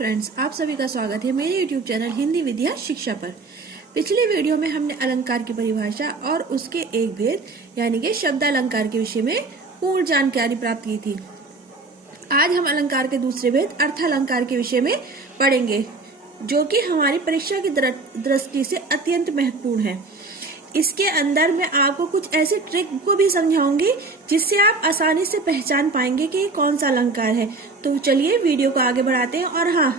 Friends, आप सभी का स्वागत है मेरे YouTube चैनल हिंदी विद्या शिक्षा पर। पिछली वीडियो में हमने अलंकार की परिभाषा और उसके एक भेद यानी कि शब्द अलंकार के विषय में पूर्ण जानकारी प्राप्त की थी। आज हम अलंकार के दूसरे भेद अर्थ अलंकार के विषय में पढ़ेंगे, जो कि हमारी परीक्षा की दृष्टि से अत्यंत महत्वपूर्ण है। इसके अंदर मैं आपको कुछ ऐसे ट्रिक को भी समझाऊंगी जिससे आप आसानी से पहचान पाएंगे कि कौन सा अलंकार है। तो चलिए वीडियो को आगे बढ़ाते हैं। और हाँ,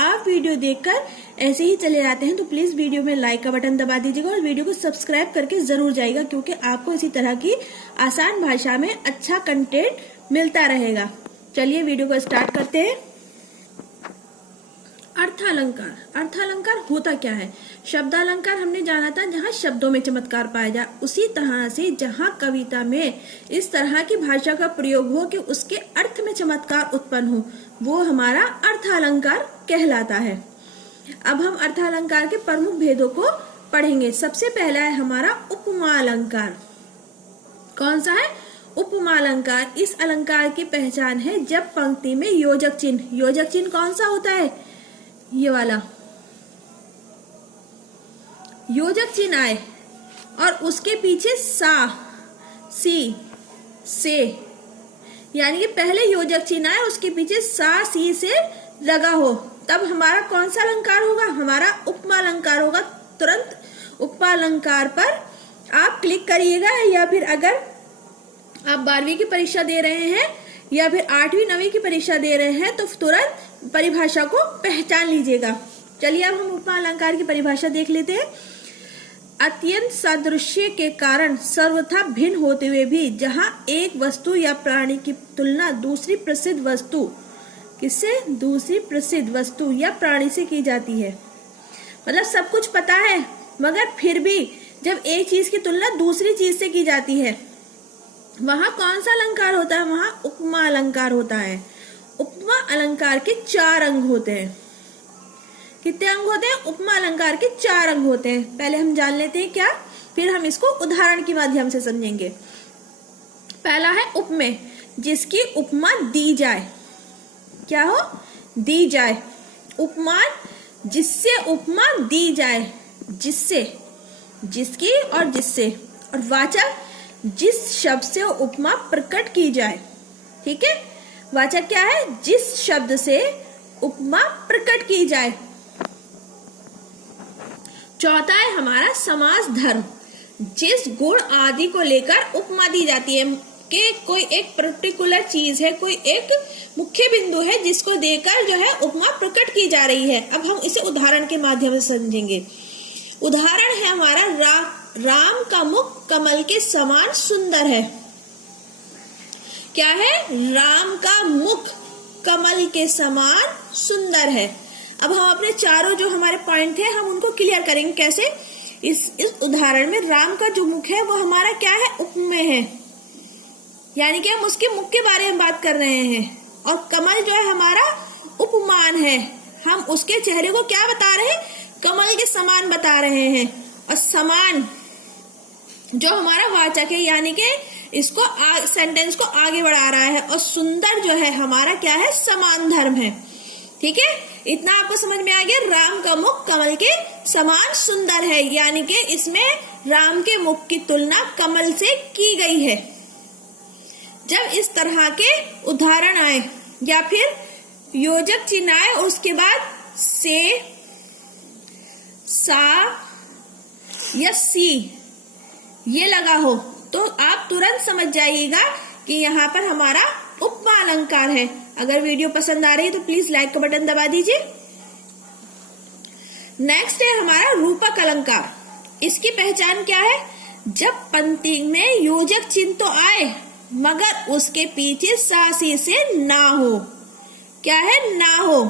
आप वीडियो देखकर ऐसे ही चले जाते हैं तो प्लीज वीडियो में लाइक का बटन दबा दीजिएगा और वीडियो को सब्सक्राइब करके जरूर जाइएगा, क्योंकि आपको इसी तरह की आसान भाषा में अच्छा कंटेंट मिलता रहेगा। चलिए वीडियो को स्टार्ट करते हैं। अर्थालंकार होता क्या है? शब्दालंकार हमने जाना था जहाँ शब्दों में चमत्कार पाया जाए, उसी तरह से जहाँ कविता में इस तरह की भाषा का प्रयोग हो कि उसके अर्थ में चमत्कार उत्पन्न हो, वो हमारा अर्थालंकार कहलाता है। अब हम अर्थालंकार के प्रमुख भेदों को पढ़ेंगे। सबसे पहला है हमारा उपमा अलंकार। कौन सा है? उपमा अलंकार। इस अलंकार की पहचान है जब पंक्ति में योजक चिन्ह कौन सा होता है? ये वाला योजक चिन्ह आए और उसके पीछे सा, सी, से, यानी कि पहले योजक चिन्ह आए उसके पीछे सा, सी से लगा हो, तब हमारा कौन सा अलंकार होगा? हमारा उपमा अलंकार होगा। तुरंत उपमा अलंकार पर आप क्लिक करिएगा, या फिर अगर आप 12वीं की परीक्षा दे रहे हैं या फिर 8वीं 9वीं की परीक्षा दे रहे हैं तो तुरंत परिभाषा को पहचान लीजिएगा। चलिए अब हम उपमा अलंकार की परिभाषा देख लेते हैं। अत्यंत सादृश्य के कारण सर्वथा भिन्न होते हुए भी जहां एक वस्तु या प्राणी की तुलना दूसरी प्रसिद्ध वस्तु या प्राणी से की जाती है। मतलब सब कुछ पता है मगर फिर भी जब एक चीज की तुलना दूसरी चीज से की जाती है, वहां कौन सा अलंकार होता है? वहां उपमा अलंकार होता है। उपमा अलंकार के 4 अंग होते हैं। कितने अंग होते हैं? उपमा अलंकार के 4 अंग होते हैं। पहले हम जान लेते हैं क्या, फिर हम इसको उदाहरण के माध्यम से समझेंगे। पहला है उपमेय, जिसकी उपमा दी जाए। क्या हो? दी जाए। उपमान, जिससे उपमा दी जाए, जिससे, जिसकी और जिससे। और वाचक, जिस शब्द से उपमा प्रकट की जाए। ठीक है, वाचक क्या है? जिस शब्द से उपमा प्रकट की जाए। चौथा है हमारा समास धर्म, जिस गुण आदि को लेकर उपमा दी जाती है कि कोई एक पर्टिकुलर चीज है, कोई एक मुख्य बिंदु है जिसको देकर जो है उपमा प्रकट की जा रही है। अब हम इसे उदाहरण के माध्यम से समझेंगे। उदाहरण है हमारा राम का मुख कमल के समान सुंदर है। क्या है? राम का मुख कमल के समान सुंदर है। अब हम अपने चारों जो हमारे पॉइंट है हम उनको क्लियर करेंगे। कैसे? इस उदाहरण में राम का जो मुख है वो हमारा क्या है? उपमेय है, यानी कि हम उसके मुख के बारे में बात कर रहे हैं। और कमल जो है हमारा उपमान है, हम उसके चेहरे को क्या बता रहे हैं? कमल के समान बता रहे हैं। और समान जो हमारा वाचक है, यानी कि इसको सेंटेंस को आगे बढ़ा रहा है। और सुंदर जो है हमारा क्या है? समान धर्म है। ठीक है, इतना आपको समझ में आ गया। राम का मुख कमल के समान सुंदर है, यानी कि इसमें राम के मुख की तुलना कमल से की गई है। जब इस तरह के उदाहरण आए या फिर योजक चिन्ह आए और उसके बाद से, सा या सी ये लगा हो, तो आप तुरंत समझ जाइएगा कि यहाँ पर हमारा उपमा अलंकार है। अगर वीडियो पसंद आ रही है तो प्लीज लाइक का बटन दबा दीजिए। नेक्स्ट है हमारा रूपक अलंकार। इसकी पहचान क्या है? जब पंक्ति में योजक चिन्ह तो आए मगर उसके पीछे सा, सी से ना हो। क्या है? ना हो।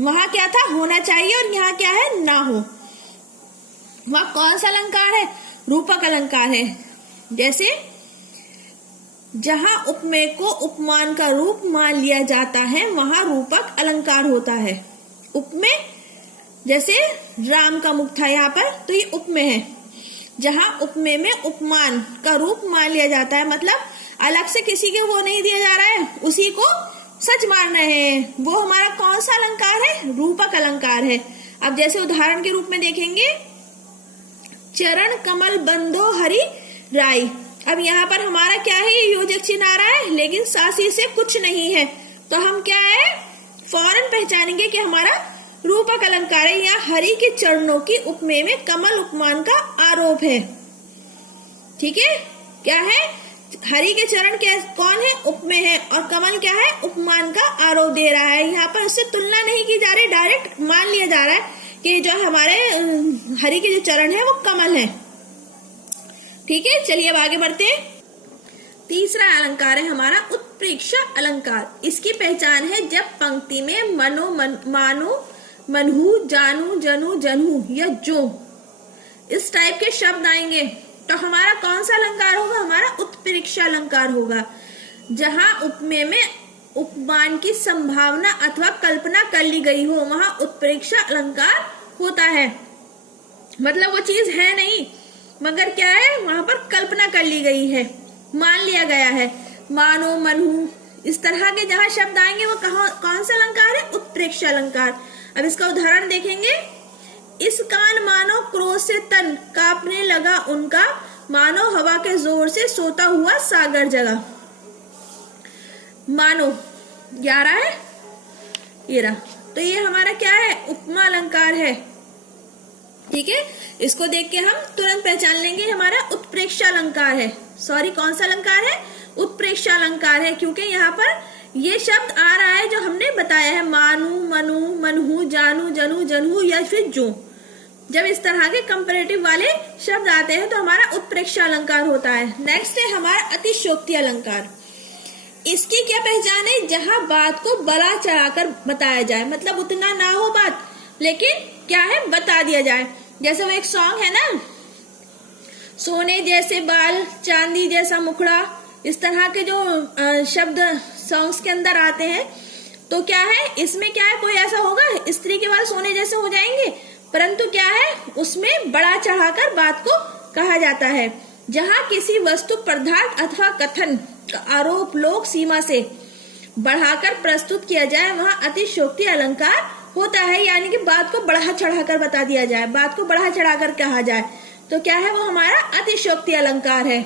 वहां क्या था? होना चाहिए, और यहाँ क्या है? ना हो। वहां कौन सा अलंकार है? रूपक अलंकार है। जैसे जहां उपमेय को उपमान का रूप मान लिया जाता है वहां रूपक अलंकार होता है। उपमेय, जैसे राम का मुख था यहाँ पर, तो ये उपमेय है। जहां उपमेय में उपमान का रूप मान लिया जाता है, मतलब अलग से किसी के वो नहीं दिया जा रहा है, उसी को सच मान रहे हैं, वो हमारा कौन सा अलंकार है? रूपक अलंकार है। अब जैसे उदाहरण के रूप में देखेंगे, चरण कमल बंधो हरि राई। अब यहाँ पर हमारा क्या है? ये योजक चिन्ह आ रहा है, लेकिन सासी से कुछ नहीं है, तो हम क्या है? फौरन पहचानेंगे कि हमारा रूपक अलंकार है। यहाँ हरि के चरणों की उपमेय में कमल उपमान का आरोप है। ठीक है, क्या है? हरि के चरण क्या कौन है? उपमेय है, और कमल क्या है? उपमान का आरोप दे रहा है। यहाँ पर उससे तुलना नहीं की जा रही, डायरेक्ट मान लिया जा रहा है कि जो हमारे हरि के जो चरण है वो कमल है। ठीक है, चलिए अब आगे बढ़ते हैं। तीसरा अलंकार है हमारा उत्प्रेक्षा अलंकार। इसकी पहचान है जब पंक्ति में मनो मानो मनहु जानू जनु जनहु या जो इस टाइप के शब्द आएंगे तो हमारा कौन सा अलंकार होगा? हमारा उत्प्रेक्षा अलंकार होगा। जहां उपमेय में उपमान की संभावना अथवा कल्पना कर ली गई हो, वहां उत्प्रेक्षा अलंकार होता है। मतलब वो चीज है नहीं, मगर क्या है? वहां पर कल्पना कर ली गई है, मान लिया गया है। मानो मनहु इस तरह के जहां शब्द आएंगे वो कौन सा अलंकार है? उत्प्रेक्षा अलंकार। अब इसका उदाहरण देखेंगे, इस कान मानो क्रोध से तन कांपने लगा उनका, मानो हवा के जोर से सोता हुआ सागर जगा। मानो 11 है, ये रहा, तो ये हमारा क्या है? उपमा अलंकार है। ठीक है, इसको देख के हम तुरंत पहचान लेंगे हमारा उत्प्रेक्षा अलंकार है। सॉरी, कौन सा अलंकार है? उत्प्रेक्षा अलंकार है, क्योंकि यहाँ पर ये शब्द आ रहा है जो हमने बताया है, मानू मनु मनहु जानू जनु जनहु या फिर जो। जब इस तरह के कंपैरेटिव वाले शब्द आते हैं तो हमारा उत्प्रेक्षा अलंकार होता है। नेक्स्ट है हमारा अतिशयोक्ति अलंकार। इसकी क्या पहचान है? जहां बात को बढ़ा चढ़ाकर बताया जाए, मतलब उतना ना हो बात, लेकिन क्या है? बता दिया जाए। जैसे वो एक सॉन्ग है ना, सोने जैसे बाल चांदी जैसा मुखड़ा, इस तरह के जो शब्द सॉन्ग्स के अंदर आते हैं, तो क्या है? इसमें क्या है? कोई ऐसा होगा स्त्री के बाल सोने जैसे हो जाएंगे, परंतु क्या है? उसमें बड़ा चढ़ाकर बात को कहा जाता है। जहां किसी वस्तु पदार्थ अथवा कथन का आरोप लोक सीमा से बढ़ाकर प्रस्तुत किया जाए, वहां अतिशयोक्ति अलंकार होता है। यानी कि बात को बढ़ा चढ़ाकर बता दिया जाए, बात को बढ़ा चढ़ाकर कहा जाए, तो क्या है? वो हमारा अतिशयोक्ति अलंकार है।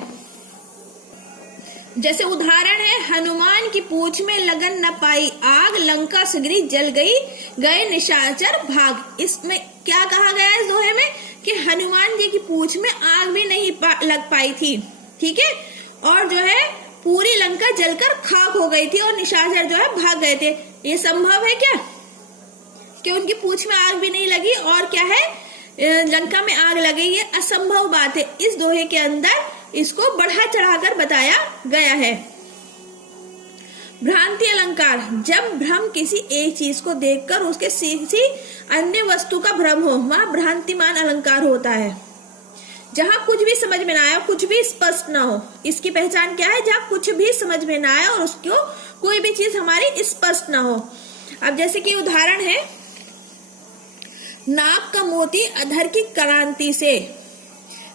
जैसे उदाहरण है, हनुमान की पूंछ में लगन न पाई आग, लंका सगरी जल गई गए निशाचर भाग। इसमें क्या कहा गया है इस दोहे में? कि हनुमान जी की पूंछ में आग भी नहीं लग पाई थी। ठीक है, और जो है पूरी लंका जलकर खाक हो गई थी और निशाचर जो है भाग गए थे। ये संभव है क्या कि उनकी पूंछ में आग भी नहीं लगी और क्या है लंका में आग लगी? ये असंभव बात है। इस दोहे के अंदर इसको बढ़ा चढ़ाकर बताया गया है। भ्रांति अलंकार, जब भ्रम किसी एक चीज को देखकर उसके किसी अन्य वस्तु का भ्रम हो, वहां भ्रांतिमान अलंकार होता है। जहां कुछ भी समझ में ना आए, कुछ भी स्पष्ट ना हो, इसकी पहचान क्या है? जहां कुछ भी समझ में ना आए और उसको कोई भी चीज हमारी स्पष्ट ना हो। अब जैसे कि उदाहरण है, नाक का मोती अधर की क्रांति से,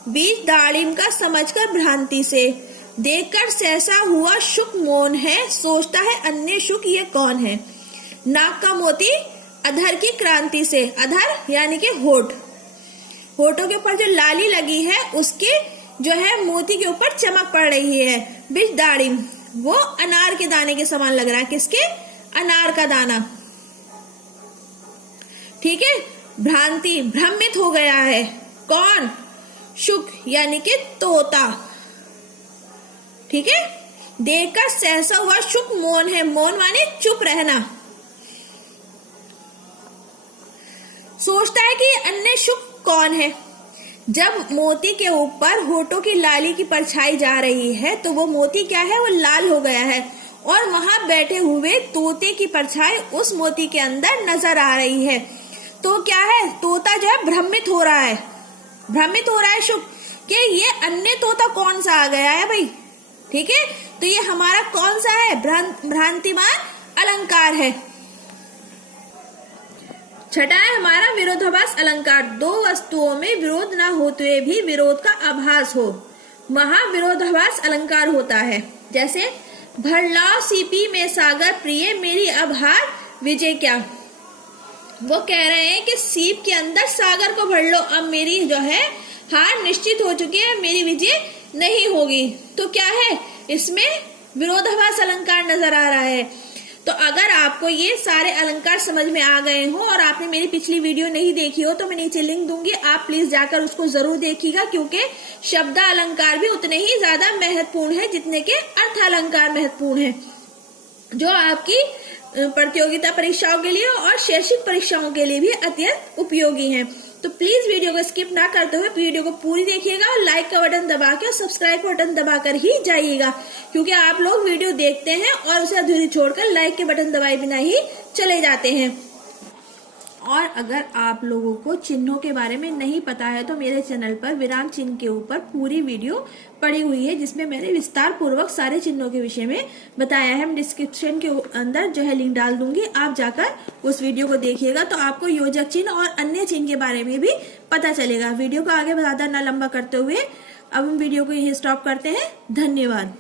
बीज दाड़िम का समझकर भ्रांति से, देखकर सहसा हुआ शुक मौन है, सोचता है अन्य शुक ये कौन है। नाक का मोती अधर की क्रांति से, अधर यानी कि होठ, होठों के ऊपर जो लाली लगी है उसके जो है मोती के ऊपर चमक पड़ रही है। बीज दाड़िम, वो अनार के दाने के समान लग रहा है। किसके? अनार का दाना। ठीक है, भ्रांति, भ्रमित हो गया है। कौन? शुक यानी कि तोता। ठीक है, देखकर सहसा हुआ शुक मौन है, मौन माने चुप रहना। सोचता है कि अन्य शुक कौन है। जब मोती के ऊपर होठों की लाली की परछाई जा रही है तो वो मोती क्या है? वो लाल हो गया है और वहां बैठे हुए तोते की परछाई उस मोती के अंदर नजर आ रही है। तो क्या है? तोता जो है भ्रमित हो रहा है, भ्रमित हो रहा है शुक कि ये अन्य तोता कौन सा आ गया है भाई। ठीक है, तो ये हमारा कौन सा है? भ्रांतिमान अलंकार है। छठा है हमारा विरोधाभास अलंकार। दो वस्तुओं में विरोध न होते हुए भी विरोध का आभास हो, वहां विरोधाभास अलंकार होता है। जैसे भरला सीपी में सागर प्रिय मेरी अब हार विजय क्या। वो कह रहे हैं कि सीप के अंदर सागर को भर लो, अब मेरी जो है हार निश्चित हो चुकी है, मेरी विजय नहीं होगी। तो क्या है इसमें विरोधाभास अलंकार नजर आ रहा है। तो अगर आपको ये सारे अलंकार समझ में आ गए हो और आपने मेरी पिछली वीडियो नहीं देखी हो तो मैं नीचे लिंक दूंगी, आप प्लीज जाकर उसको जरूर देखिएगा, क्योंकि शब्द अलंकार भी उतने ही ज्यादा महत्वपूर्ण है जितने के अर्थ अलंकार महत्वपूर्ण है, जो आपकी प्रतियोगिता परीक्षाओं के लिए और शैक्षिक परीक्षाओं के लिए भी अत्यंत उपयोगी है। तो प्लीज वीडियो को स्किप ना करते हुए वीडियो को पूरी देखिएगा और लाइक का बटन दबा के और सब्सक्राइब का बटन दबाकर ही जाइएगा, क्योंकि आप लोग वीडियो देखते हैं और उसे अधूरी छोड़कर लाइक के बटन दबाए बिना ही चले जाते हैं। और अगर आप लोगों को चिन्हों के बारे में नहीं पता है तो मेरे चैनल पर विराम चिन्ह के ऊपर पूरी वीडियो पड़ी हुई है, जिसमें मैंने विस्तार पूर्वक सारे चिन्हों के विषय में बताया है। मैं डिस्क्रिप्शन के अंदर जो है लिंक डाल दूंगी, आप जाकर उस वीडियो को देखिएगा तो आपको योजक चिन्ह और अन्य चिन्ह के बारे में भी पता चलेगा। वीडियो को आगे ज्यादा ना लंबा करते हुए अब हम वीडियो को यहीं स्टॉप करते हैं। धन्यवाद।